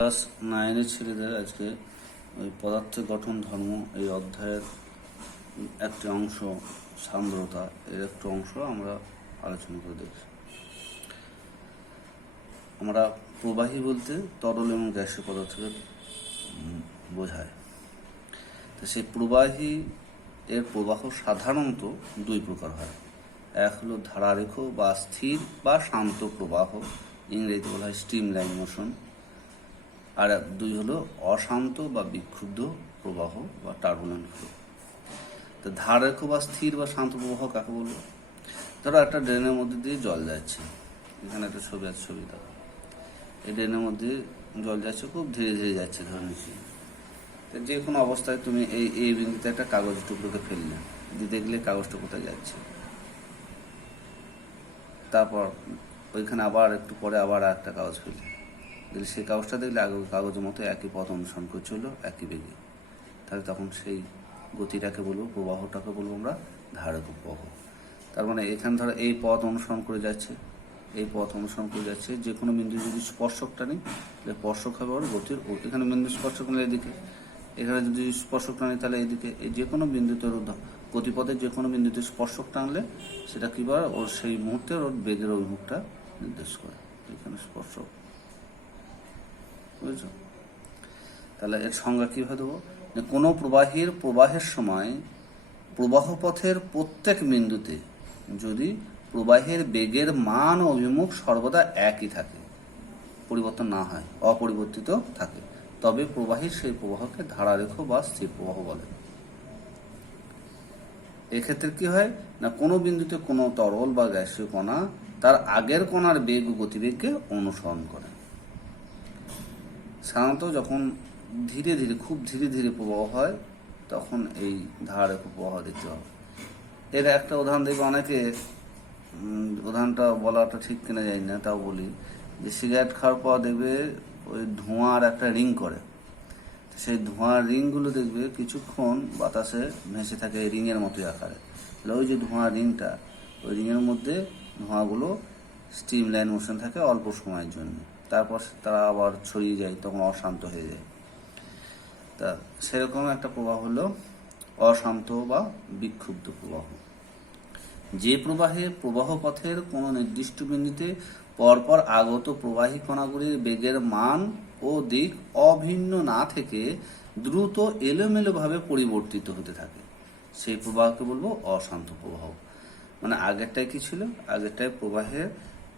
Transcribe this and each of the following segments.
Class 9-এর ছেলেদের আজকে ওই পদার্থের গঠন ধর্ম এই অধ্যায়ের একটি অংশ সান্দ্রতা এর একটু অংশ আমরা আলোচনা করে দেখি। আমরা প্রবাহী বলতে তরল এবং গ্যাসীয় পদার্থকে বোঝায়। তো সেই প্রবাহী এর প্রবাহ সাধারণত দুই প্রকার হয়। এক হলো ধারারেখ বা স্থির বা শান্ত প্রবাহ, ইংরেজি বলা হয় স্ট্রিম লাইন মোশন। আর দুই হলো অশান্ত বা বিক্ষুব্ধ প্রবাহ বা টার্বুলেন্ট ফ্লো। তো ধারারেখ বা স্থির বা শান্ত প্রবাহ কাকে বলবো? ধরো একটা ড্রেনের মধ্যে দিয়ে জল যাচ্ছে, এখানে একটা ছবি আছে, ছবি দেখো। এই ড্রেনের মধ্যে জল যাচ্ছে, খুব ধীরে ধীরে যাচ্ছে ধরে নিচ্ছি। যে কোনো অবস্থায় তুমি এই বিন্দুতে একটা কাগজ টুকরোকে ফেললে, দিয়ে দেখলে কাগজটা কোথায় যাচ্ছে। তারপর ওইখানে আবার একটু পরে আবার একটা কাগজ ফেললে, দেখলে সেই কাগজটা দেখলে কাগজের মতো একই পথ অনুসরণ করে চললো, একই বেগে। তাহলে তখন সেই গতিটাকে বলবো, প্রবাহটাকে বলবো আমরা ধারক প্রবাহ। তার মানে এখানে ধরো এই পথ অনুসরণ করে যাচ্ছে, এই পথ অনুসরণ করে যাচ্ছে। যে কোনো বিন্দু যদি স্পর্শকটা নেই, তাহলে স্পর্শক হবে ওর গতির। এখানে বিন্দু স্পর্শক নিলে এদিকে, এখানে যদি স্পর্শকটা নেই তাহলে এদিকে। এই যে কোনো বিন্দুতে গতিপথের যে কোনো বিন্দুতে স্পর্শক টানলে সেটা কী বলে, ওর সেই মুহূর্তে ওর বেগের অভিমুখটা নির্দেশ করে। এখানে স্পর্শক, বুঝছো? তাহলে এর সংজ্ঞা কীভাবে দেবো? যে কোনো প্রবাহের সময় প্রবাহ পথের প্রত্যেক বিন্দুতে যদি প্রবাহের বেগের মান ও অভিমুখ সর্বদা একই থাকে, পরিবর্তন না হয়, অপরিবর্তিত থাকে, তবে প্রবাহীর সেই প্রবাহকে ধারারেখ বা স্থির প্রবাহ বলে। এক্ষেত্রে কি হয় না, কোনো বিন্দুতে কোনো তরল বা গ্যাসীয় কণা তার আগের কণার বেগ ও গতিবেগকে অনুসরণ করে। সাধারণত যখন ধীরে ধীরে, খুব ধীরে ধীরে প্রবাহ হয়, তখন এই ধারারেখ প্রবাহ দেখতে হবে। এর একটা উদাহরণ দেখবে অনেকে, উদাহরণটা বলাটা ঠিক কিনা জানি না, তাও বলি, যে সিগারেট খাওয়ার পর দেখবে ওই ধোঁয়ার একটা রিং করে। সেই ধোঁয়ার রিংগুলো দেখবে কিছুক্ষণ বাতাসে ভেসে থাকে এই রিংয়ের মতোই আকারে। তাহলে ওই যে ধোঁয়ার রিংটা, ওই রিংয়ের মধ্যে ধোঁয়াগুলো স্টিম লাইন মোশন থাকে অল্প সময়ের জন্য, তারপর তারা আবার ছড়িয়ে যায়, তখন অশান্ত হয়ে যায়। তা সেরকম একটা প্রবাহ হলো অশান্ত বা বিক্ষুব্ধ প্রবাহ। যে প্রবাহে প্রবাহ পথের কোনো নির্দিষ্ট বিন্দুতে পরপর আগত প্রবাহী কণাগুলির বেগের মান ও দিক অভিন্ন না থেকে দ্রুত এলোমেলোভাবে পরিবর্তিত হতে থাকে, সেই প্রবাহকে বলবো অশান্ত প্রবাহ। মানে আগেরটায় কি ছিল? আগেরটায় প্রবাহের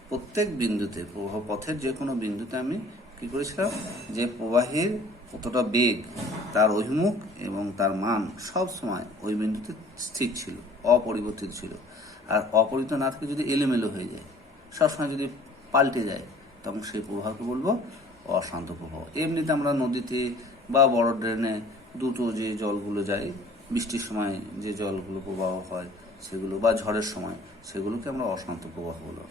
প্রত্যেক বিন্দুতে, প্রবাহ পথের যে কোনো বিন্দুতে আমি কি করেছিলাম, যে প্রবাহের কতটা বেগ, তার অভিমুখ এবং তার মান সব সময় ওই বিন্দুতে স্থির ছিল, অপরিবর্তিত ছিল। আর অপরিবর্তিত না থেকে যদি এলোমেলো হয়ে যায়, সবসময় যদি পাল্টে যায়, তখন সেই প্রবাহকে বলবো অশান্ত প্রবাহ। এমনিতে আমরা নদীতে বা বড় ড্রেনে দ্রুত যে জলগুলো যায়, বৃষ্টির সময় যে জলগুলো প্রবাহ হয় সেগুলো, বা ঝড়ের সময়, সেগুলোকে আমরা অশান্ত প্রবাহ বলবো।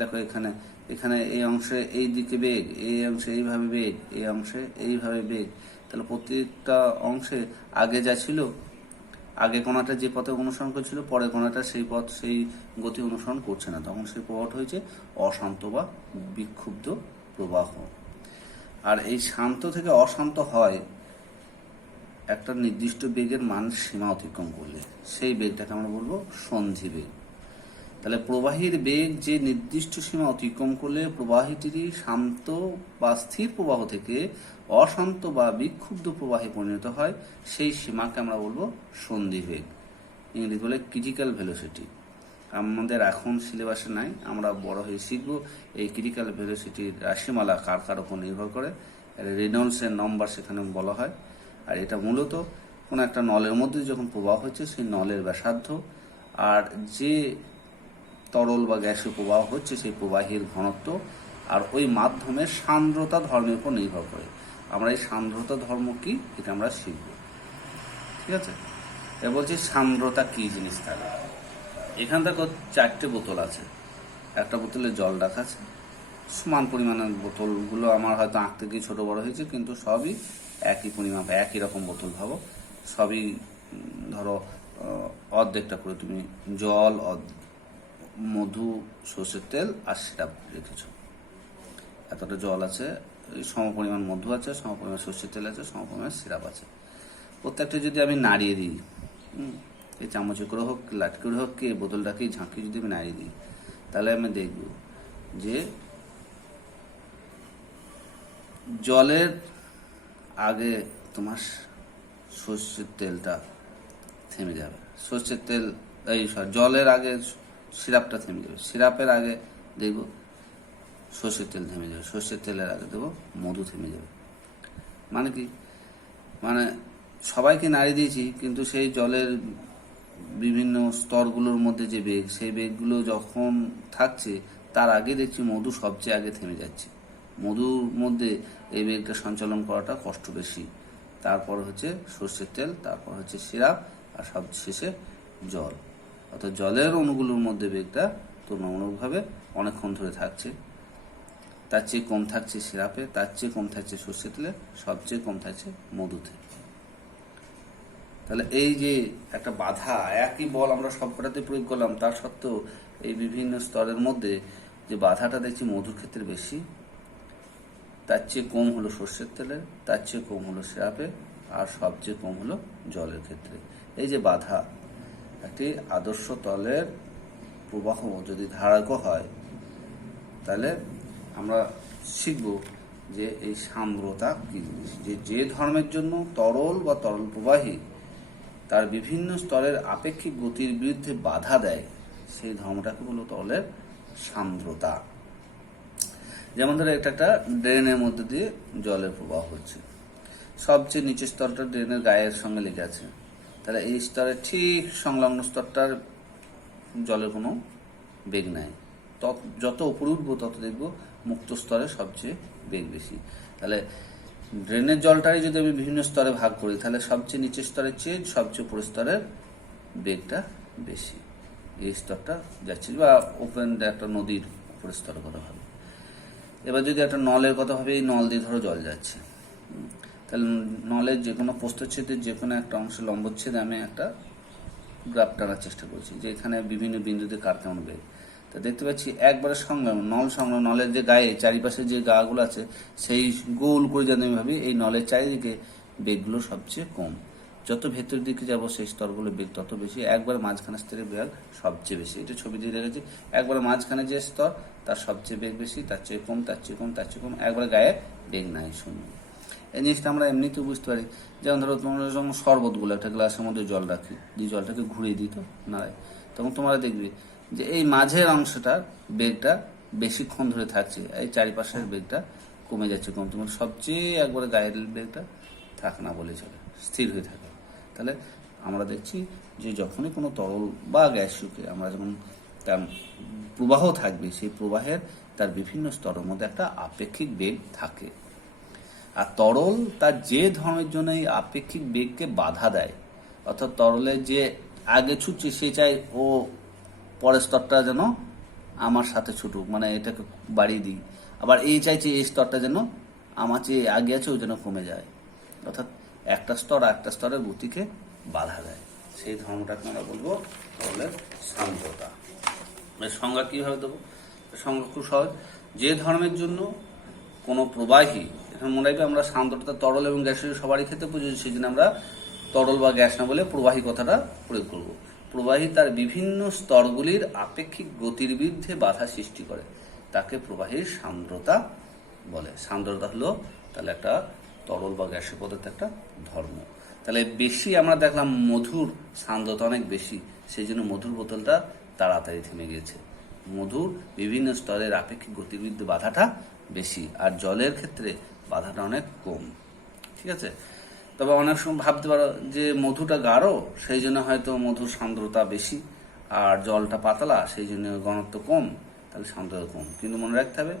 দেখো এখানে এখানে এই অংশে এই দিকে বেগ, এই অংশে এইভাবে বেগ, এই অংশে এইভাবে বেগ। তাহলে প্রত্যেকটা অংশে আগে যা ছিল, আগে কোণাটা যে পথে অনুসরণ করছিল, পরে কোণাটা সেই পথ, সেই গতি অনুসরণ করছে না, তখন সেই প্রবাহটা হয়েছে অশান্ত বা বিক্ষুব্ধ প্রবাহ। আর এই শান্ত থেকে অশান্ত হয় একটা নির্দিষ্ট বেগের মান সীমা অতিক্রম করলে, সেই বেগটাকে আমরা বলবো সন্ধি বেগ। তাহলে প্রবাহীর বেগ যে নির্দিষ্ট সীমা অতিক্রম করলে প্রবাহীটি শান্ত বা স্থির প্রবাহ থেকে অশান্ত বা বিক্ষুব্ধ প্রবাহে পরিণত হয়, সেই সীমাকে আমরা বলবো সন্ধি বেগ, ইংরেজি বলে ক্রিটিক্যাল ভেলোসিটি। আমাদের এখন সিলেবাসে নাই, আমরা বড় হয়ে শিখব এই ক্রিটিক্যাল ভেলোসিটির রাশিমালা কার কার উপর নির্ভর করে। রেনল্ডসের নম্বর সেখানে বলা হয়। আর এটা মূলত কোনো একটা নলের মধ্যে যখন প্রবাহ হচ্ছে, সেই নলের ব্যাসার্ধ আর যে তরল বা গ্যাসীয় প্রবাহ হচ্ছে সেই প্রবাহের ঘনত্ব আর ওই মাধ্যমের সান্দ্রতা ধর্মের উপর নির্ভর করে। আমরা এই সান্দ্রতা ধর্ম কি, এটা আমরা শিখব। ঠিক আছে? এ বলছি সান্দ্রতা কি জিনিস। তাহলে এখান থেকে 4টে বোতল আছে, একটা বোতলে জল রাখা আছে, সমান পরিমাণের বোতলগুলো আমার হয়তো আঁক থেকে ছোট বড় হয়েছে, কিন্তু সবই একই পরিমাপ, একই রকম বোতল ভাবো। সবই ধরো অর্ধেকটা করে তুমি জল, মধু, সর্ষের তেল আর সিরাপ রেখেছো। এতটা জল আছে, সমপরিমাণ মধু আছে, সমপরিমাণ সর্ষের তেল আছে, সমপরিমাণ সিরাপ আছে। প্রত্যেকটা যদি আমি নাড়িয়ে দিই, এই চামচে করে হোক, লাটকি করে হোক, কি এই বোতলটাকে ঝাঁকি যদি আমি নাড়িয়ে দিই, তাহলে আমি দেখব যে জলের আগে তোমার সর্ষের তেলটা থেমে যাবে, সর্ষের তেল জলের আগে সিরাপটা থেমে যাবে, সিরাপের আগে দেখব সর্ষের তেল থেমে যাবে, সর্ষের তেলের আগে দেবো মধু থেমে যাবে। মানে কি, মানে সবাইকে নাড়িয়ে দিয়েছি, কিন্তু সেই জলের বিভিন্ন স্তরগুলোর মধ্যে যে বেগ, সেই বেগগুলো যখন থাকছে তার আগে দেখছি মধু সবচেয়ে আগে থেমে যাচ্ছে। মধুর মধ্যে এই বেগটা সঞ্চালন করাটা কষ্ট বেশি। তারপর হচ্ছে সর্ষের তেল, তারপর হচ্ছে সিরাপ, আর সব শেষে জল। অর্থাৎ জলের অণুগুলোর মধ্যে বেগটা তুলনামূলকভাবে অনেকক্ষণ ধরে থাকছে। তার চেয়ে কম থাকছে সিরাপে, তার চেয়ে কম থাকছে সর্ষের তেলে, সবচেয়ে কম থাকছে মধুতে। তাহলে এই যে একটা বাধা, একই বল আমরা সবকটাতে প্রয়োগ করলাম, তার সত্ত্বেও এই বিভিন্ন স্তরের মধ্যে যে বাধাটা দেখছি মধুর ক্ষেত্রে বেশি, তার চেয়ে কম হলো সর্ষের তেলে, তার চেয়ে কম হলো সিরাপে, আর সবচেয়ে কম হলো জলের ক্ষেত্রে। এই যে বাধা, একটি আদর্শ তলের প্রবাহ যদি ধারায়ক হয়, তাহলে আমরা শিখব যে এই সান্দ্রতা কি জিনিস। যে ধর্মের জন্য তরল বা তরল প্রবাহী তার বিভিন্ন স্তরের আপেক্ষিক গতির বিরুদ্ধে বাধা দেয়, সেই ধর্মটাকে বলবো তরলের সান্দ্রতা। যেমন ধরো একটা ড্রেনের মধ্যে দিয়ে জলের প্রবাহ হচ্ছে, সবচেয়ে নিচের স্তরটা ড্রেনের গায়ের সঙ্গে লেগে আছে, তাহলে এই স্তরের ঠিক সংলগ্ন স্তরটার জলের কোনো বেগ নাই। যত উপরে উঠবো তত দেখবো মুক্ত স্তরে সবচেয়ে বেগ বেশি। তাহলে ড্রেনের জলটাই যদি আমি বিভিন্ন স্তরে ভাগ করি, তাহলে সবচেয়ে নিচের স্তরের চেয়ে সবচেয়ে উপরের স্তরের বেগটা বেশি। এই স্তরটা যাচ্ছে, বা ওপেন একটা নদীর উপরের স্তরের কথা ভাবে। এবার যদি একটা নলের কথা ভাবে, এই নল দিয়ে ধরো জল যাচ্ছে, তাহলে নলের যে কোনো প্রস্থচ্ছেদের যে কোনো একটা অংশে লম্বচ্ছেদে আমি একটা গ্রাফ টানার চেষ্টা করছি, যে এখানে বিভিন্ন বিন্দুতে কার কেমন বেগ। তা দেখতে পাচ্ছি একবারে সংলগ্ন নলের যে গায়ে চারিপাশে যে গাগুলো আছে, সেই গোল করে যদি আমি ভাবি, এই নলের চারিদিকে বেগগুলো সবচেয়ে কম। যত ভেতরের দিকে যাব সেই স্তরগুলো বেগ তত বেশি। একবার মাঝখানে স্তরের বেগ সবচেয়ে বেশি, এটা ছবি দিয়ে রেখেছি। একবার মাঝখানে যে স্তর তার সবচেয়ে বেগ বেশি, তার চেয়ে কম, তার চেয়ে কম, তার চেয়ে কম, একবার গায়ে বেগ নাই, শূন্য। এই জিনিসটা আমরা এমনিতেও বুঝতে পারি। যেমন ধরো তোমরা যখন শরবতগুলো একটা গ্লাসের মধ্যে জল রাখি, দিয়ে জলটাকে ঘুরিয়ে দিত নাড়ায়, তখন তোমরা দেখবে যে এই মাঝের অংশটার বেগটা বেশিক্ষণ ধরে থাকছে, এই চারিপাশের বেগটা কমে যাচ্ছে, কম। তোমার সবচেয়ে একবারে গায়ের বেগটা থাকে না বলে চলে, স্থির হয়ে থাকে। তাহলে আমরা দেখছি যে যখনই কোনো তরল বা গ্যাসীয়কে আমরা যখন তার প্রবাহ থাকবে, সেই প্রবাহের তার বিভিন্ন স্তরের মধ্যে একটা আপেক্ষিক বেগ থাকে। আর তরল তার যে ধর্মের জন্য এই আপেক্ষিক বেগকে বাধা দেয়, অর্থাৎ তরলের যে আগে ছুটছে সে চাই ও পরের স্তরটা যেন আমার সাথে ছুটুক, মানে এটাকে বাড়িয়ে দিই। আবার এই চাইছে এই স্তরটা যেন আমার চেয়ে আগে আছে ও যেন কমে যায়, অর্থাৎ একটা স্তর একটা স্তরের গতিকে বাধা দেয়। সেই ধর্মটাকে আমরা বলবো তরলের সান্দ্রতা। এর সংজ্ঞা কিভাবে দেবো? সংজ্ঞা খুব সহজ। যে ধর্মের জন্য কোনো প্রবাহী, এখন মনে রাখবে আমরা সান্দ্রতা তরল এবং গ্যাসের সবারই ক্ষেত্রে বুঝেছি, সেই জন্য আমরা তরল বা গ্যাস না বলে প্রবাহী কথাটা প্রয়োগ করব। প্রবাহী তার বিভিন্ন স্তরগুলির আপেক্ষিক গতির বিরুদ্ধে বাধা সৃষ্টি করে, তাকে প্রবাহীর সান্দ্রতা বলে। সান্দ্রতা হলো তাহলে একটা তরল বা গ্যাসের পদার্থের একটা ধর্ম। তাহলে বেশি আমরা দেখলাম মধুর সান্দ্রতা অনেক বেশি, সেই জন্য মধুর বোতলটা তাড়াতাড়ি থেমে গিয়েছে। মধুর বিভিন্ন স্তরের আপেক্ষিক গতির বিরুদ্ধে বাধাটা বেশি, আর জলের ক্ষেত্রে বাধাটা অনেক কম। ঠিক আছে? তবে অনেক সময় ভাবতে পারো যে মধুটা গাঢ়, সেই জন্য হয়তো মধুর সান্দ্রতা বেশি, আর জলটা পাতলা সেই জন্য ঘনত্ব কম, তাহলে সান্দ্রতা কম। কিন্তু মনে রাখতে হবে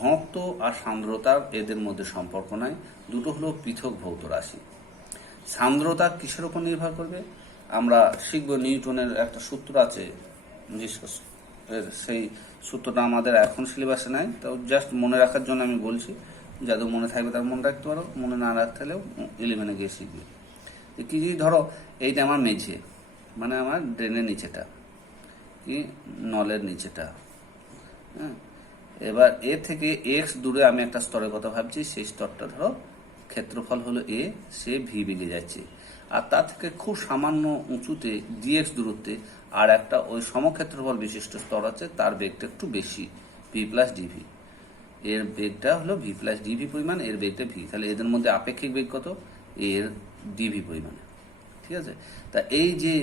ঘনত্ব আর সান্দ্রতার এদের মধ্যে সম্পর্ক নাই, দুটো হলো পৃথক ভৌত রাশি। সান্দ্রতা কিসের উপর নির্ভর করবে আমরা শিখব। নিউটনের একটা সূত্র আছে, সেই সূত্রটা আমাদের এখন সিলেবাসে নাই, তাও জাস্ট মনে রাখার জন্য আমি বলছি। যাদের মনে থাকবে তার মনে রাখতে পারো, মনে না রাখতে হলেও 11-এ গিয়ে শিখবে। কি ধরো এইটা আমার মেঝে, মানে আমার ড্রেনের নিচেটা কি নলের নিচেটা, হ্যাঁ, এবার এ থেকে এক্স দূরে আমি একটা স্তরের কথা ভাবছি, সেই স্তরটা ধরো ক্ষেত্রফল হলো এ, সে ভি বেগে যাচ্ছে। আর তার থেকে খুব সামান্য উঁচুতে ডিএক্স দূরত্বে আর একটা ওই সমক্ষেত্রফল বিশিষ্ট স্তর আছে, তার বেগটা একটু বেশি, ভি প্লাস ডিভি। এর বেগটা হলো ভি প্লাস ডিভি পরিমাণ, এর বেগটা ভি। তাহলে এদের মধ্যে আপেক্ষিক বেগ কত? এর ডিভি পরিমাণে। ঠিক আছে? তা এই যে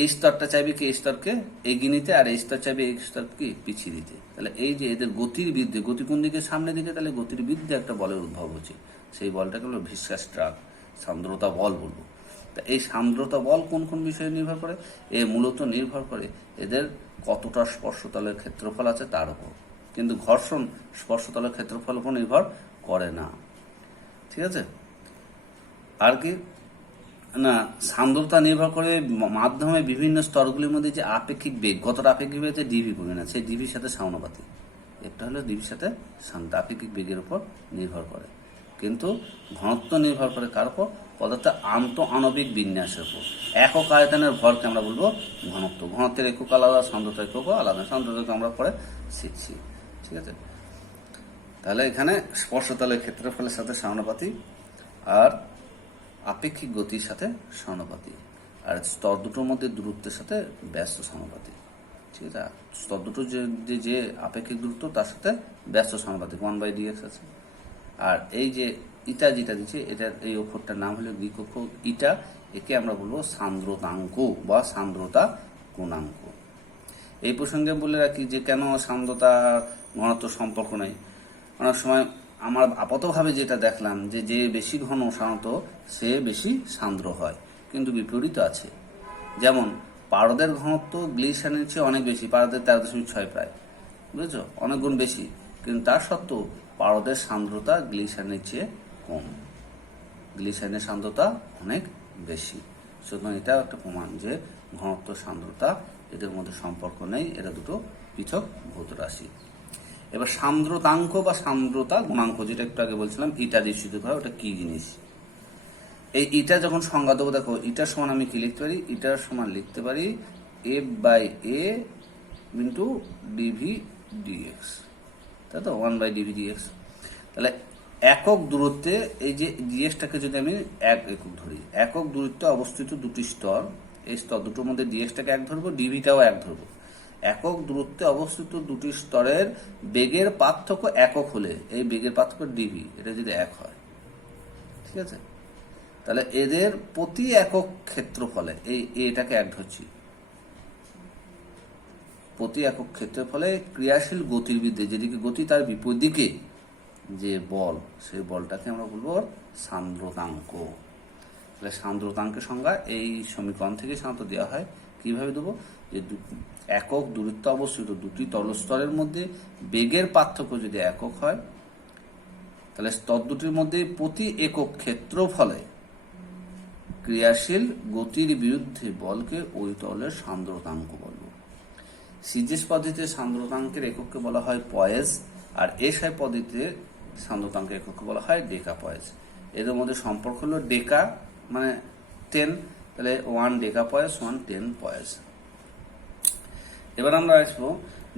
এই স্তরটা চাইবে কি এই স্তরকে এগিয়ে নিতে, আর এই স্তর চাইবে এই স্তরকে পিছিয়ে দিতে। তাহলে এই যে এদের গতির বিরুদ্ধে, গতি কোন দিকে? সামনের দিকে। তাহলে গতির বিরুদ্ধে একটা বলের উদ্ভব হচ্ছে, সেই বলটাকে হলো ভিসকাস ড্রাগ, সান্দ্রতা বল বলবো। তা এই সান্দ্রতা বল কোন কোন বিষয়ে নির্ভর করে? এ মূলত নির্ভর করে এদের কতটা স্পর্শতলের ক্ষেত্রফল আছে তার উপর। কিন্তু ঘর্ষণ স্পর্শতলের ক্ষেত্রফল উপর নির্ভর করে না। ঠিক আছে? আর কি না, সান্দ্রতা নির্ভর করে মাধ্যমে বিভিন্ন স্তরগুলির মধ্যে যে আপেক্ষিক বেগ, কতটা আপেক্ষিক বেগ ডিভি পরিমাণ, সেই ডিভির সাথে সমানুপাতিক। এটা হলো ডিভির সাথে আপেক্ষিক বেগের উপর নির্ভর করে। কিন্তু ঘনত্ব নির্ভর করে কার উপর? পদার্থের আন্তঃআণবিক বিন্যাসের উপর। একক আয়তনের ভরকে আমরা বলবো ঘনত্ব। ঘনত্বের একক আলাদা, সান্দ্রতার এককও আলাদা। সান্দ্রতাকে আমরা পরে শিখছি। ঠিক আছে? তাহলে এখানে স্পর্শতলের ক্ষেত্রফলের সাথে সমানুপাতিক, আর আপেক্ষিক গতির সাথে সমানুপাতিক, আর স্তর দুটোর মধ্যে দূরত্বের সাথে ব্যস্ত সমানুপাতিক। ঠিক আছে? স্তর দুটো যে আপেক্ষিক দূরত্ব তার সাথে ব্যস্ত সমানুপাতিক 1/dx আছে। আর এই যে ইটা যেটা দিচ্ছে, এটার এই অক্ষরটার নাম হলো গ্রিক অক্ষর ইটা। একে আমরা বলবো সান্দ্রতাঙ্ক বা সান্দ্রতা গুণাঙ্ক। এই প্রসঙ্গে বলে রাখি যে কেন সান্দ্রতা ঘনত্ব সম্পর্ক নেই। অনেক সময় আমার আপাতভাবে যেটা দেখলাম যে যে বেশি ঘন সাধারণত সে বেশি সান্দ্র হয়, কিন্তু বিপরীত আছে। যেমন পারদের ঘনত্ব গ্লিসারিনের চেয়ে অনেক বেশি, পারদের 13.6 প্রায়, বুঝেছো, অনেক গুণ বেশি। কিন্তু তার সত্ত্বেও পারদের সান্দ্রতা গ্লিসারিনের চেয়ে কম, গ্লিসারিনের সান্দ্রতা অনেক বেশি। সুতরাং এটাও একটা প্রমাণ যে ঘনত্ব সান্দ্রতা এদের মধ্যে সম্পর্ক নেই, এরা দুটো পৃথক ভৌত রাশি। এবার সান্দ্রতাঙ্ক বা সান্দ্রতা গুণাঙ্ক, যেটা একটু আগে বলছিলাম ইটা দিয়ে শুধু হয়, ওটা কি জিনিস? এই ইটা যখন সংজ্ঞা দেবো, দেখো ইটার সমান আমি কি লিখতে পারি? ইটার সমান লিখতে পারি F/A ইন্টু ডিভি ডিএক্স, তাই তো, 1/dv dx। তাহলে একক দূরত্বে এই যে ডিএক্সটাকে যদি আমি এক একক ধরি, একক দূরত্বে অবস্থিত দুটি স্তর, এই স্তর দুটোর মধ্যে ডিএক্সটাকে এক ধরবো, ডিভিটাও এক ধরবো। একক দূরত্বে অবস্থিত দুটি স্তরের বেগের পার্থক্য একক হলে এই বেগের পার্থক্য ডিভি, এটা যদি এক হয়, ঠিক আছে, তাহলে এদের প্রতি একক ক্ষেত্রফলে এই এটাকে এক ধরছি, প্রতি একক ক্ষেত্রফলে ক্রিয়াশীল গতির বিরুদ্ধে, যেদিকে গতি তার বিপরীত দিকে যে বল, সেই বলটাকে আমরা বলবো সান্দ্রতাঙ্ক। তাহলে সান্দ্রতাঙ্কের সংজ্ঞা এই সমীকরণ থেকে সাধারণত দেওয়া হয়। কিভাবে দেবো? যে একক দূরত্বে অবস্থিত দুটি তলস্তরের মধ্যে বেগের পার্থক্য যদি একক হয়, তাহলে স্তর দুটির মধ্যে প্রতি একক ক্ষেত্রফলে ক্রিয়াশীল গতির বিরুদ্ধে বলকে ওই তলের সান্দ্রতাঙ্ক বলব। সিজিএস পদ্ধতিতে সান্দ্রতাঙ্কের একককে বলা হয় পয়েজ, আর এসআই পদ্ধতিতে সান্দ্রতাঙ্কের একককে বলা হয় ডেকা পয়েজ। এদের মধ্যে সম্পর্ক হলো ডেকা মানে 10, তাহলে 1 ডেকা পয়েজ 1 10 পয়েজ। এবার আমরা আসবো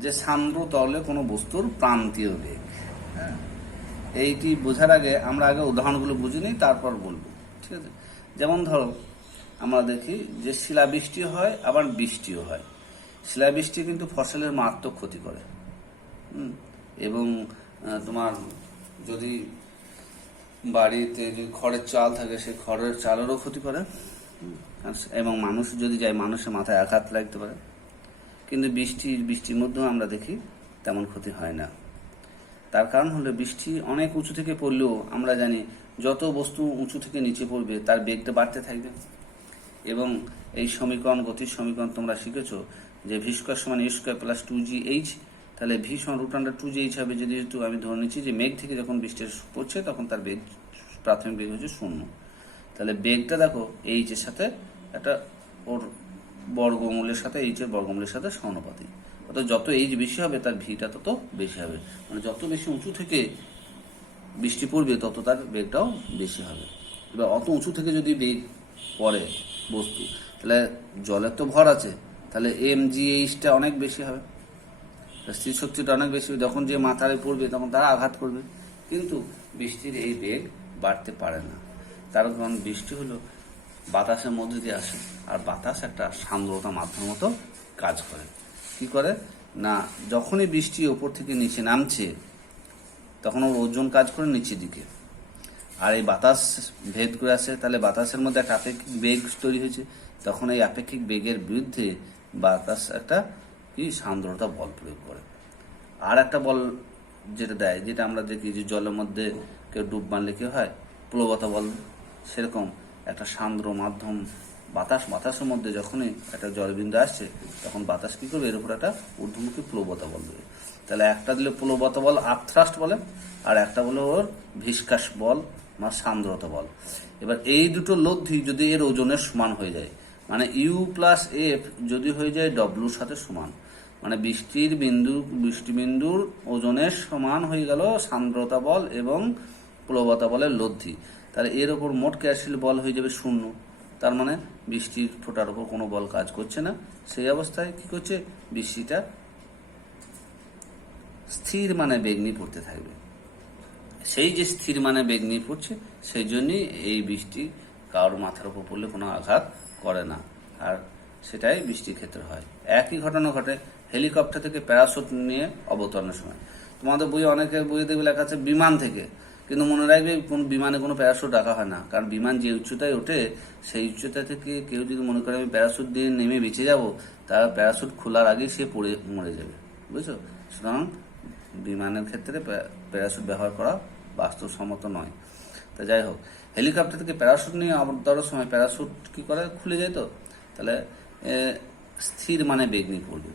যে সান্দ্র তলে কোনো বস্তুর প্রান্তীয় বেগ। হ্যাঁ, এইটি বোঝার আগে আমরা আগে উদাহরণগুলো বুঝে নিই, তারপর বলবো। ঠিক আছে? যেমন ধরো আমরা দেখি যে শিলাবৃষ্টি হয়, আবার বৃষ্টিও হয়। শিলাবৃষ্টি কিন্তু ফসলের মারাত্মক ক্ষতি করে, এবং তোমার যদি বাড়িতে যদি খড়ের চাল থাকে, সেই খড়ের চালেরও ক্ষতি করে, এবং মানুষ যদি যায় মানুষের মাথায় আঘাত লাগতে পারে। কিন্তু বৃষ্টির মধ্যেও আমরা দেখি তেমন ক্ষতি হয় না। তার কারণ হলো বৃষ্টি অনেক উঁচু থেকে পড়লেও আমরা জানি যত বস্তু উঁচু থেকে নিচে পড়বে তার বেগটা বাড়তে থাকবে। এবং এই সমীকরণ, গতির সমীকরণ তোমরা শিখেছো যে ভি স্কয়ার সমান এ স্কয়ার প্লাস 2gh, তাহলে ভি সমান √2gh হবে। যদি আমি ধরে নিচ্ছি যে মেঘ থেকে যখন বৃষ্টি পড়ছে তখন তার বেগ, প্রাথমিক বেগ হচ্ছে 0, তাহলে বেগটা দেখো এইচ এর সাথে একটা ওর বর্গমূলের সাথে, এইচ এর বর্গমূলের সাথে সমানুপাতিক। অর্থাৎ যত এইচ বেশি হবে তার ভিটা তত বেশি হবে, মানে যত বেশি উঁচু থেকে বৃষ্টি পড়বে তত তার বেগটাও বেশি হবে। এবার অত উঁচু থেকে যদি বেগ পড়ে বস্তু, তাহলে জলের তো ভর আছে, তাহলে mgh টা অনেক বেশি হবে। স্থির শক্তিটা অনেক বেশি, যখন যে মাথায় পড়বে তখন তারা আঘাত করবে, কিন্তু বৃষ্টির এই বেগ বাড়তে পারে না। তার কারণ বৃষ্টি হলো বাতাসের মধ্যে দিয়ে আসে, আর বাতাস একটা সান্দ্রতা মাধ্যম মতো কাজ করে। কি করে না, যখনই বৃষ্টি ওপর থেকে নিচে নামছে তখন ওর ওজন কাজ করে নিচের দিকে, আর এই বাতাস ভেদ করে আসে, তাহলে বাতাসের মধ্যে একটা আপেক্ষিক বেগ তৈরি হয়েছে, তখন এই আপেক্ষিক বেগের বিরুদ্ধে বাতাস একটা কি সান্দ্রতা বল প্রয়োগ করে। আর একটা বল যেটা দেয়, যেটা আমরা দেখি যে জলের মধ্যে কেউ ডুব মারলে কি হয়, প্লবতা বল। সেরকম একটা সান্দ্র মাধ্যম বাতাসের মধ্যে যখনই একটা জলবিন্দু আসছে তখন বাতাস কি করবে, এর উপর একটা ঊর্ধ্বমুখী প্লবতা বল দেবে। তাহলে একটা দিলে প্লবতা বল আপথ্রাস্ট বলে, আর একটা বলে ওর ভিসকাস বল বা সান্দ্রতা বল। এবার এই দুটো লব্ধি যদি এর ওজনের সমান হয়ে যায়, মানে ইউ প্লাস এফ যদি হয়ে যায় ডব্লুর সাথে সমান, মানে বৃষ্টিবিন্দুর ওজনের সমান হয়ে গেল সান্দ্রতা বল এবং প্লবতা বলের লব্ধি, তাহলে এর ওপর মোট ক্রিয়াশীল বল হয়ে যাবে 0। তার মানে বৃষ্টির ফোঁটার ওপর কোনো বল কাজ করছে না। সেই অবস্থায় কি করছে, বৃষ্টিটা স্থির মানে বেগ নিয়ে পড়তে থাকবে। সেই যে স্থির মানে বেগ নিয়ে পড়ছে, সেই জন্যই এই বৃষ্টি কারোর মাথার উপর পড়লে কোনো আঘাত করে না, আর সেটাই বৃষ্টির ক্ষেত্রে হয়। একই ঘটনা ঘটে হেলিকপ্টার থেকে প্যারাশুট নিয়ে অবতরণের সময়। তোমাদের বইয়ে অনেকের বইয়ে দেখবে লেখা আছে বিমান থেকে, কিন্তু মনে রাখবে কোন বিমানে কোনো প্যারাশুট রাখা হয় না, কারণ বিমান যে উচ্চতায় ওঠে সেই উচ্চতা থেকে কেউ যদি মনে করে আমি প্যারাশুট দিয়ে নেমে বেঁচে যাব, তার প্যারাশুট খোলার আগেই সে পড়ে মরে যাবে, বুঝছো। সুতরাং বিমানের ক্ষেত্রে প্যারাশুট ব্যবহার করা বাস্তবসম্মত নয়। তা যাই হোক, হেলিকপ্টার থেকে প্যারাশুট নিয়ে অবতরণের সময় প্যারাশুট কি করে, খুলে যায়, তো তাহলে স্থির মানে বেগ নিয়ে পড়বে,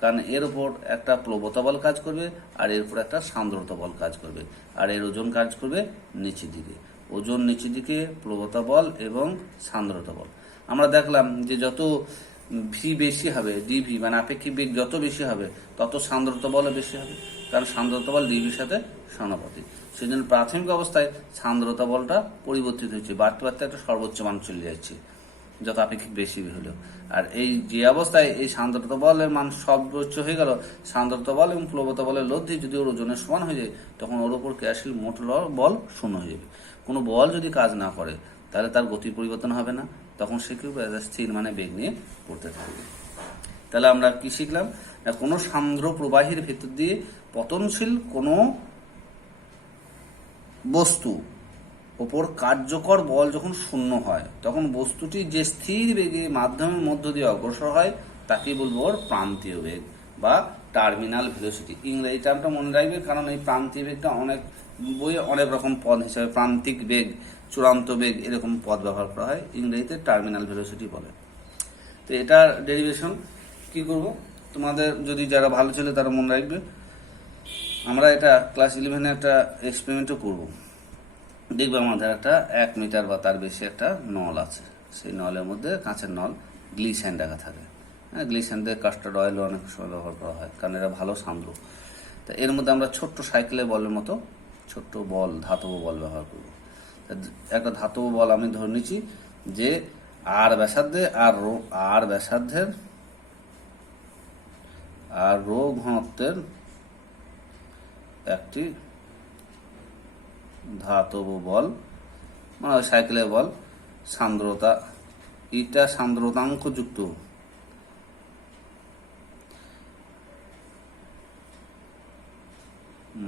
কারণ এর উপর একটা প্লবতা বল কাজ করবে, আর এর উপর একটা সান্দ্রতা বল কাজ করবে, আর এর ওজন কাজ করবে নিচের দিকে। ওজন নিচের দিকে, প্লবতা বল এবং সান্দ্রতা বল। আমরা দেখলাম যে যত ভি বেশি হবে, ডিভি মানে আপেক্ষিক বেগ যত বেশি হবে, তত সান্দ্রতা বলও বেশি হবে, কারণ সান্দ্রতা বল ডিভির সাথে সমানুপাতিক। সেই জন্য প্রাথমিক অবস্থায় সান্দ্রতা বলটা পরিবর্তিত হচ্ছে, বাড়তে বাড়তে একটা সর্বোচ্চ মান চলে যাচ্ছে যত আপেক্ষিক বেশি হলেও। আর এই যে অবস্থায় এই সান্দ্রতা বলের মান সর্বোচ্চ হয়ে গেল, সান্দ্রতা বল এবং প্লবতা বলের লব্ধি যদি ওর ওজনের সমান হয়ে যায়, তখন ওর উপর ক্রিয়াশীল মোট বল 0 হয়ে যাবে। কোনো বল যদি কাজ না করে তাহলে তার গতির পরিবর্তন হবে না, তখন সে কি স্থির মানে বেগ নিয়ে পড়তে থাকবে। তাহলে আমরা কি শিখলাম, না কোনো সান্দ্র প্রবাহীর ভেতর দিয়ে পতনশীল কোনো বস্তু ওপর কার্যকর বল যখন 0 হয়, তখন বস্তুটি যে স্থির বেগে মাধ্যমের মধ্য দিয়ে অগ্রসর হয় তাকে বলবো ওর প্রান্তীয় বেগ বা টার্মিনাল ভেলোসিটি। ইংরেজি টার্মটা মনে রাখবে, কারণ এই প্রান্তীয় বেগটা অনেক বইয়ে অনেক রকম পদ হিসাবে প্রান্তিক বেগ, চূড়ান্ত বেগ এরকম পদ ব্যবহার করা হয়, ইংরেজিতে টার্মিনাল ভেলোসিটি বলে। তো এটার ডেরিভেশন কি করব, তোমাদের যদি যারা ভালো ছিল তারা মনে রাখবে। আমরা এটা ক্লাস 11-এ একটা এক্সপেরিমেন্টও করবো। দেখবে আমাদের একটা 1 মিটার বা তার বেশি একটা নল আছে, সেই নলের মধ্যে কাঁচের নল গ্লিসারিন রাখা থাকে। হ্যাঁ, গ্লিসারিন দিয়ে কাস্টার্ড অয়েল অনেক সময় ব্যবহার করা হয়, কারণ এরা ভালো সান্দ্র। তা এর মধ্যে আমরা ছোট্ট সাইকেলের বলের মতো ছোট্ট বল, ধাতব বল ব্যবহার করব। একটা ধাতব বল আমি ধরে নিচ্ছি যে আর ব্যাসার্ধে আর ব্যাসার্ধের আর রো ঘনত্বের একটি ধাতব বল, মানে সাইকেলের বল, সান্দ্রতা এটা সান্দ্রতাঙ্ক যুক্ত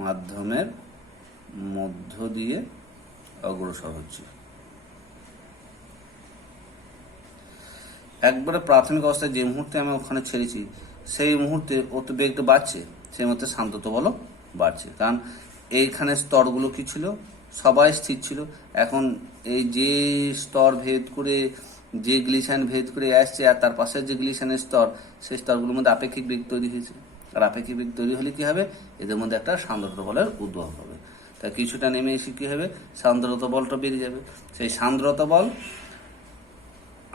মাধ্যমের মধ্য দিয়ে অগ্রসর হচ্ছে। একবারে প্রাথমিক অবস্থায় যে মুহূর্তে আমি ওখানে ছেড়েছি সেই মুহূর্তে ও তো বেগটা বাড়ছে, সেই মুহূর্তে সান্দ্রতা বলও বাড়ছে, কারণ এইখানে স্তরগুলো কি ছিল, সবাই স্থির ছিল। এখন এই যে স্তর ভেদ করে, যে গ্লিসারিন ভেদ করে আসছে, আর তার পাশের যে গ্লিসারিনের স্তর, সেই স্তরগুলোর মধ্যে আপেক্ষিক বেগ তৈরি হয়েছে। আর আপেক্ষিক বেগ তৈরি হলে কি হবে, এদের মধ্যে একটা সান্দ্রতা বলের উদ্ভব হবে। তা কিছুটা নেমে এসে কি হবে, সান্দ্রতা বলটা বেড়ে যাবে। সেই সান্দ্রতা বল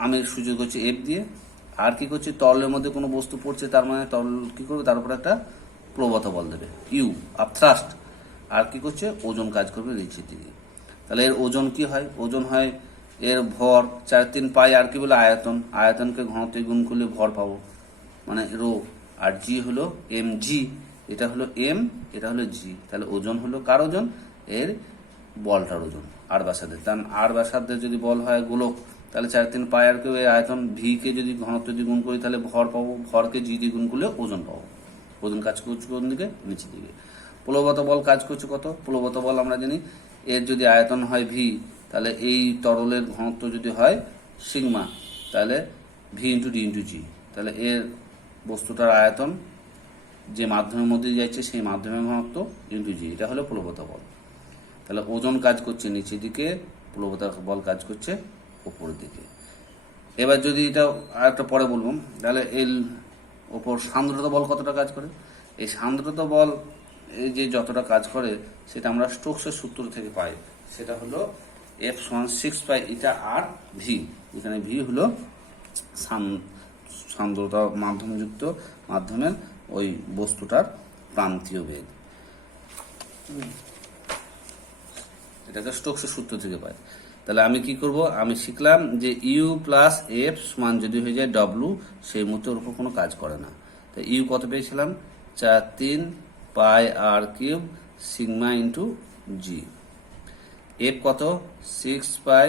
আমি সুযোগ হচ্ছে এফ দিয়ে, আর কি করছে, তরলের মধ্যে কোনো বস্তু পড়ছে, তার মানে তরল কি করবে, তার উপর একটা প্লবতা বল দেবে ইউ, আপথ্রাস্ট। আর কি করছে, ওজন কাজ করবে নিচের দিকে। তাহলে এর ওজন কি হয়, ওজন হয় এর ভর 4-3 পাই, আর কি বলে আয়তন, আয়তনকে ঘনত্বে গুণ করলে ভর পাবো, মানে রো। আর জি হলো এম জি, এটা হলো এম, এটা হলো জি। তাহলে ওজন হলো কার ওজন? এর বলটার ওজন, আর ব্যাসার্ধের। কারণ আর ব্যাসার্ধের যদি বল হয় গোলক, তাহলে 4 3 পাই আর কেউ এই আয়তন ভি কে যদি ঘনত্ব দিয়ে গুণ করি তাহলে ভর পাবো, ভরকে জি দিয়ে গুণ করলে ওজন পাবো। ওজন কাজ করছে কোন দিকে? নিচের দিকে। প্লবত বল কাজ করছে কত? প্লবত বল আমরা জানি এর যদি আয়তন হয় ভি, তাহলে এই তরলের ঘনত্ব যদি হয় সিগমা, তাহলে ভি ইন্টু ডি ইন্টু জি। তাহলে এর বস্তুটার আয়তন যে মাধ্যমের মধ্যে যাচ্ছে সেই মাধ্যমের ঘনত্ব ইন্টু জি, এটা হলো প্লবত বল। তাহলে ওজন কাজ করছে নিচের দিকে, প্লবত বল কাজ করছে উপরের দিকে। এবার যদি এটা আর একটা পরে বলবো, তাহলে এর ওপর সান্দ্রতা বল কতটা কাজ করে? এই সান্দ্রতা বল এই যে যতটা কাজ করে সেটা আমরা স্টোকসের সূত্র থেকে পাই। সেটা হলো এফ সমান 6 পাই ইটা আর ভি। এখানে ভি হলো সান্দ্রতা মাধ্যমযুক্ত মাধ্যমের ওই বস্তুটার প্রান্তীয় বেগ, এটাকে স্টোকসের সূত্র থেকে পাই। তাহলে আমি কি করব? আমি শিখলাম যে ইউ প্লাস এফ সমান যদি হয়ে যায় ডব্লু, সেই মুহূর্তের উপর কোনো কাজ করে না। তাই ইউ কত পেয়েছিলাম? 4 3 পাই আর কিউব সিগমা ইন্টু জি। এফ কত? 6 পাই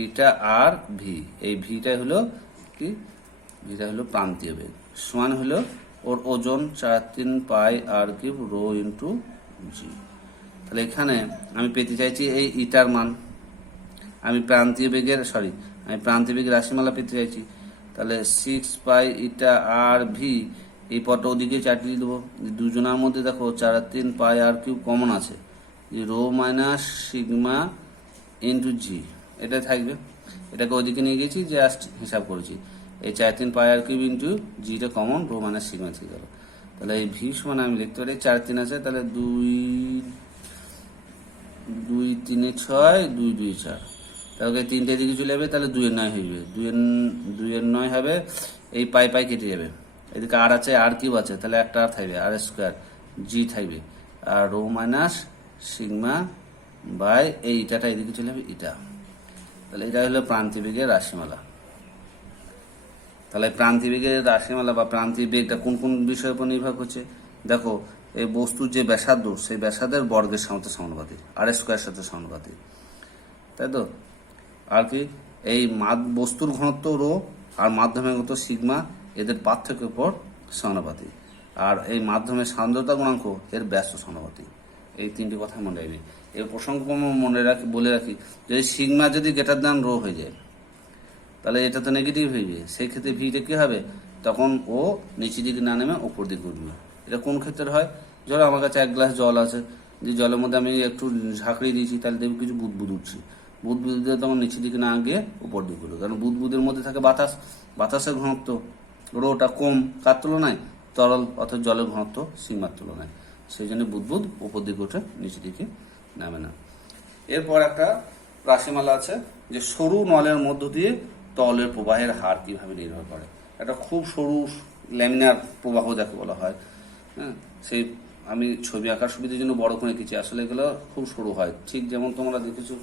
ইটা আর ভি। এই ভিটাই হলো কি? ভিটা হলো প্রান্তীয় বেগ, সমান হলো ওর ওজন 4 3 পাই আর কিউব রো ইন্টু জি। তাহলে এখানে আমি পেতে চাইছি এই ইটার মান, আমি প্রান্তীয় বেগের রাশিমালা পেতে চাইছি। তাহলে 6 পাই ইটা আর ভি, এই পদটা ওদিকে চাটিয়ে দেবো। দুজনের মধ্যে দেখো 4 3 পাই আর কিউব কমন আছে, রো মাইনাস সিগমা ইন্টু জি, এটা থাকবে। এটাকে ওদিকে নিয়ে গেছি, জাস্ট হিসাব করেছি। এই 4 3 পাই আর cube into zeta common, rho minus sigma থেকে গেল। তাহলে এই ভি সমান আমি লিখতে পারি 4 3 আছে, তাহলে 2 2 3 6 2 2 4, তাহলে 3টে দিকে চলে যাবে, তাহলে 2 এর 9 হয়ে যাবে। 2 এর 9 হবে, এই পাই পাই কেটে যাবে। এদিকে আর আছে, আর কিউব আছে, তাহলে একটা আর থাকবে, আর স্কোয়ার জি থাকবে, আর রো মাইনাস সিগমা বাই এই ইটাটা এদিকে চলে যাবে ইটা। তাহলে এটা হলো প্রান্তিক বেগের রাশিমালা। তাহলে প্রান্তিক বেগের রাশিমালা বা প্রান্তিক বেগটা কোন কোন বিষয়ের উপর নির্ভর করছে? দেখো, এই বস্তুর যে ব্যাসার্ধ, সেই ব্যাসার্ধের বর্গের সাথে সমানুপাতিক, আর স্কোয়ার সাথে সমানুপাতিক, তাই তো। আর কি এই বস্তুর ঘনত্ব রো আর মাধ্যমের ঘনত্ব সিগমা, এদের পার্থক্যের উপর সমানুপাতিক। আর এই মাধ্যমের সান্দ্রতা গুণাঙ্ক এর ব্যস্ত সমানুপাতিক। এই তিনটি কথা মনে রাখবি। এর প্রসঙ্গ বলে রাখি, যদি সিগমা যদি গ্রেটার দ্যান রো হয়ে যায়, তাহলে এটা তো নেগেটিভ হয়ে যাবে। সেই ক্ষেত্রে ভিটা কি হবে? তখন ও নিচের দিকে না নেমে ওপর দিকে উঠবে। এটা কোন ক্ষেত্রে হয়? ধরো আমার কাছে 1 গ্লাস জল আছে, যে জলের মধ্যে আমি একটু ঝাঁকড়িয়ে দিয়েছি, তাহলে দেখবো কিছু বুদবুদ উঠছে। বুদবুদ দিয়ে তখন নিচের দিকে না গিয়ে উপর দিকে উঠবে, কারণ বুদবুদের মধ্যে থাকে বাতাস। বাতাসের ঘনত্ব রোটা কম কার তুলনায়? তরল অর্থাৎ জলের ঘনত্ব সিগমার তুলনায়। সেই জন্য বুদবুদ উপর দিকে উঠে নিচের দিকে নামে না। এরপর একটা রাশিমালা আছে, যে সরু নলের মধ্য দিয়ে তরলের প্রবাহের হার কিভাবে নির্ভর করে। একটা খুব সরু ল্যামিনার প্রবাহ যাকে বলা হয়, হ্যাঁ, সেই আমি ছবি আঁকার সুবিধার জন্য বড় করে এঁকেছি, আসলে এগুলো খুব সরু হয়। ঠিক যেমন তোমরা দেখেছো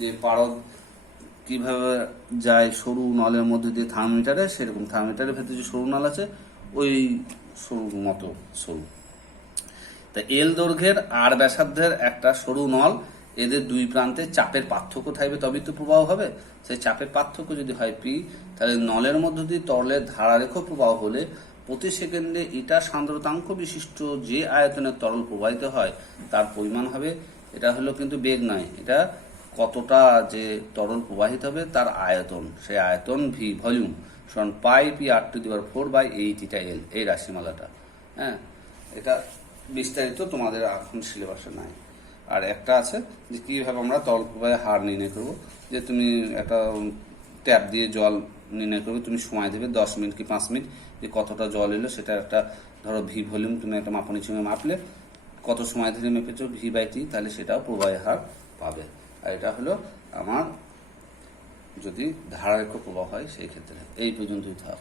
যে পারদ কিভাবে যায় সরু নলের মধ্যে দিয়ে থার্মোমিটারে, সেরকম থার্মোমিটারের ভেতরে যে সরু নল আছে ওই সরুর মতো সরু। তা এল দৈর্ঘ্যের আর ব্যাসার্ধের একটা সরু নল, এদের দুই প্রান্তে চাপের পার্থক্য থাকবে, তবেই তো প্রবাহ হবে। সেই চাপের পার্থক্য যদি হয় পি, তাহলে নলের মধ্য দিয়ে তরলের ধারারেখ প্রবাহ হলে প্রতি সেকেন্ডে ইটা সান্দ্রতাঙ্ক বিশিষ্ট যে আয়তনের তরল প্রবাহিত হয় তার পরিমাণ হবে। এটা হলো কিন্তু বেগ নয়, এটা কতটা যে তরল প্রবাহিত হবে তার আয়তন। সেই আয়তন ভি ভলিউম সমান পাই পি আর টু দি পাওয়ার 4/8 ইটা এল, এই রাশিমালাটা। হ্যাঁ, এটা বিস্তারিত তোমাদের এখন সিলেবাসে নাই। আর একটা আছে যে কিভাবে আমরা তরল প্রবাহের হার নির্ণয় করব। যে তুমি একটা ট্যাপ দিয়ে জল নির্ণয় করবে, তুমি সময় দেবে 10 মিনিট কি 5 মিনিট, যে কতটা জল এলো সেটা একটা ধরো ভি ভলিউম তুমি একটা মাপনির সঙ্গে মাপলে, কত সময় ধরে মেপেছো ভি/টি, তাহলে সেটাও প্রবাহের হার পাবে। আর এটা হলো আমার যদি ধারারেখ প্রবাহ হয় সেই ক্ষেত্রে। এই পর্যন্তই থাক।